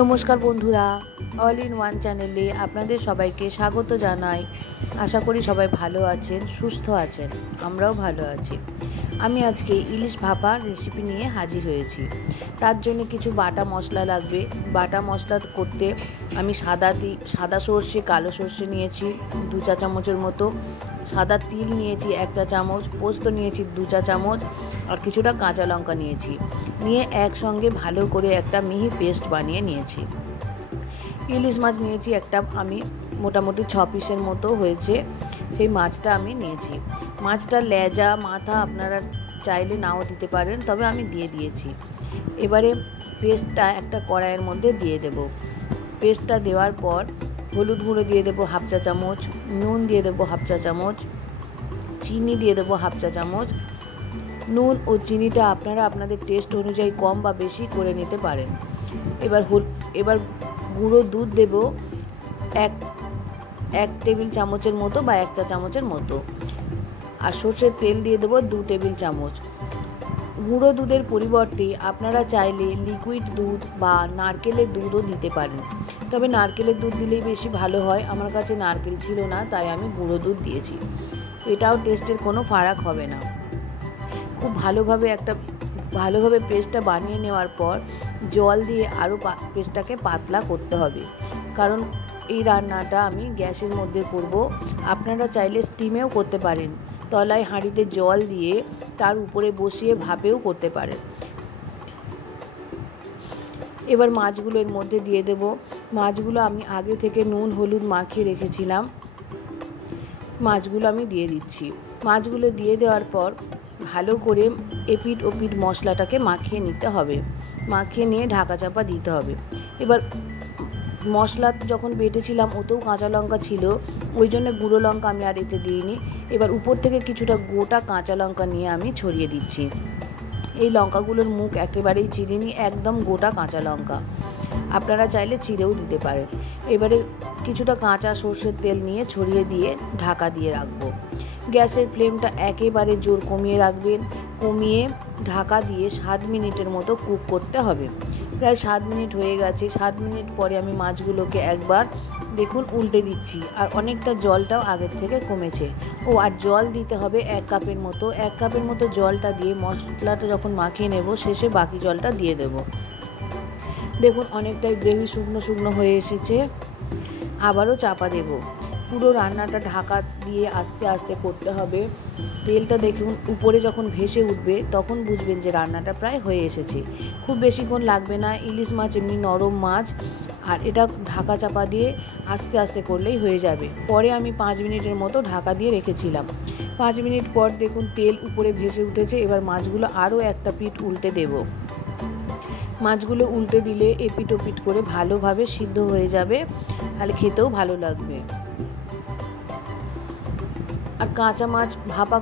নমস্কার বন্ধুরা, all in one চ্যানেলে আপনাদের সবাইকে স্বাগত জানাই। আশা করি সবাই ভালো আছেন, সুস্থ আছেন, আমরাও ভালো আছি। আমি আজকে ইলিশ ভাপা রেসিপি নিয়ে হাজির হয়েছি। তার জন্য কিছু বাটা মশলা লাগবে। বাটা মশলা করতে আমি সাদা সর্ষে, কালো সর্ষে নিয়েছি 2 চা চামচের মতো, সাদা তিল নিয়েছি 1 চা চামচ, পোস্ত নিয়েছি 2 চা চামচ, আর কিছুটা কাঁচা লঙ্কা নিয়ে একসঙ্গে ভালো করে একটা মিহি পেস্ট বানিয়ে নিয়েছি। ইলিশ মাছ নিয়েছি একটা, আমি মোটামুটি 6 পিসের মতো হয়েছে, সেই মাছটা আমি নিয়েছি। মাছটার লেজা মাথা আপনারা চাইলে নাও দিতে পারেন, তবে আমি দিয়ে দিয়েছি। এবারে পেস্টটা একটা কড়াইয়ের মধ্যে দিয়ে দেব। পেস্টটা দেওয়ার পর হলুদ গুঁড়ো দিয়ে দেবো 1/2 চা চামচ, নুন দিয়ে দেবো 1/2 চা চামচ, চিনি দিয়ে দেবো 1/2 চা চামচ। নুন ও চিনিটা আপনারা আপনাদের টেস্ট অনুযায়ী কম বা বেশি করে নিতে পারেন। এবার গুঁড়ো দুধ দেব এক টেবিল চামচের মতো বা 1 চা চামচের মতো, আর সর্ষের তেল দিয়ে দেবো 2 টেবিল চামচ। গুঁড়ো দুধের পরিবর্তে আপনারা চাইলে লিকুইড দুধ বা নারকেলের দুধও দিতে পারেন, তবে নারকেলের দুধ দিলেই বেশি ভালো হয়। আমার কাছে নারকেল ছিল না, তাই আমি গুঁড়ো দুধ দিয়েছি। এটাও টেস্টের কোনো ফারাক হবে না। খুব ভালোভাবে পেস্টটা বানিয়ে নেওয়ার পর জল দিয়ে আরও পেস্টটাকে পাতলা করতে হবে, কারণ এই রান্নাটা আমি গ্যাসের মধ্যে করব। আপনারা চাইলে স্টিমেও করতে পারেন, তলায় হাঁড়িতে জল দিয়ে তার উপরে বসিয়ে ভাপেও করতে পারেন। এবার মাছগুলো এর মধ্যে দিয়ে দেব। মাছগুলো আমি আগে থেকে নুন হলুদ মাখিয়ে রেখেছিলাম, মাছগুলো আমি দিয়ে দিচ্ছি। মাছগুলো দিয়ে দেওয়ার পর ভালো করে এপিট ওপিট মশলাটাকে মাখিয়ে নিতে হবে, মাখিয়ে নিয়ে ঢাকা চাপা দিতে হবে। এবার মশলা যখন বেটেছিলাম ওতেও কাঁচা লঙ্কা ছিল, ওই জন্য গুঁড়ো লঙ্কা আমি আর এতে দিইনি। এবার উপর থেকে কিছুটা গোটা কাঁচা লঙ্কা নিয়ে আমি ছড়িয়ে দিচ্ছি। এই লঙ্কাগুলোর মুখ একেবারেই চিরিনি, একদম গোটা কাঁচা লঙ্কা, আপনারা চাইলে চিড়েও দিতে পারেন। এবারে কিছুটা কাঁচা সর্ষের তেল নিয়ে ছড়িয়ে দিয়ে ঢাকা দিয়ে রাখবো। গ্যাসের ফ্লেমটা একেবারে জোর কমিয়ে রাখবেন, কমিয়ে ঢাকা দিয়ে 7 মিনিটের মতো কুক করতে হবে। প্রায় 7 মিনিট হয়ে গেছে। 7 মিনিট পরে আমি মাছগুলোকে একবার দেখুন উল্টে দিচ্ছি, আর অনেকটা জলটাও আগের থেকে কমেছে। আর জল দিতে হবে 1 কাপের মতো। 1 কাপের মতো জলটা দিয়ে মশলাটা যখন মাখিয়ে নেব, শেষে বাকি জলটা দিয়ে দেব। দেখুন অনেকটাই গ্রেভি শুকনো হয়ে এসেছে। আবারও চাপা দেব। পুরো রান্নাটা ঢাকা দিয়ে আস্তে আস্তে করতে হবে। তেলটা দেখুন উপরে যখন ভেসে উঠবে তখন বুঝবেন যে রান্নাটা প্রায় হয়ে এসেছে। খুব বেশিক্ষণ লাগবে না, ইলিশ মাছ এমনি নরম মাছ, আর এটা ঢাকা চাপা দিয়ে আস্তে আস্তে করলেই হয়ে যাবে। পরে আমি 5 মিনিটের মতো ঢাকা দিয়ে রেখেছিলাম। 5 মিনিট পর দেখুন তেল উপরে ভেসে উঠেছে। এবার মাছগুলো আরও একটা পিঠ উল্টে দেব। মাছগুলো উল্টে দিলে এপিট ওপিট করে ভালোভাবে সিদ্ধ হয়ে যাবে, তাহলে খেতেও ভালো লাগবে। আর কাঁচা মাছ ভাপা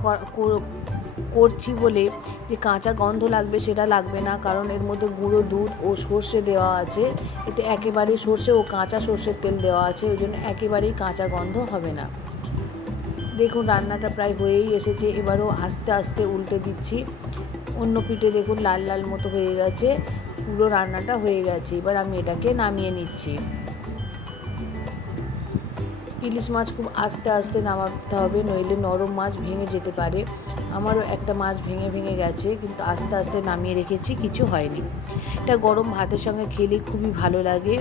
করছি বলে যে কাঁচা গন্ধ লাগবে সেটা লাগবে না, কারণ এর মধ্যে গুঁড়ো দুধ ও সর্ষে দেওয়া আছে। এতে একেবারেই সর্ষে ও কাঁচা সর্ষের তেল দেওয়া আছে, ওই জন্য একেবারেই কাঁচা গন্ধ হবে না। দেখুন রান্নাটা প্রায় হয়েই এসেছে। এবারও আস্তে আস্তে উল্টে দিচ্ছি। অন্য পিঠে দেখুন লাল লাল মতো হয়ে গেছে, পুরো রান্নাটা হয়ে গেছে। এবার আমি এটাকে নামিয়ে নিচ্ছি। ইলিশ মাছ খুব আস্তে আস্তে নামাতে হবে, নইলে নরম মাছ ভেঙে যেতে পারে। আমারও একটা মাছ ভেঙে গেছে, কিন্তু আস্তে আস্তে নামিয়ে রেখেছি, কিছু হয়নি। এটা গরম ভাতের সঙ্গে খেলে খুবই ভালো লাগে।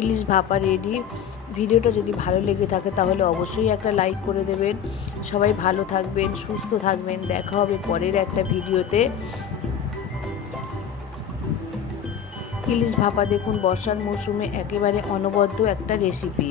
ইলিশ ভাপা রেডি। ভিডিওটা যদি ভালো লেগে থাকে তাহলে অবশ্যই একটা লাইক করে দেবেন। সবাই ভালো থাকবেন, সুস্থ থাকবেন। দেখা হবে পরের একটা ভিডিওতে। ইলিশ ভাপা দেখুন বর্ষার মৌসুমে একেবারে অনবদ্য একটা রেসিপি।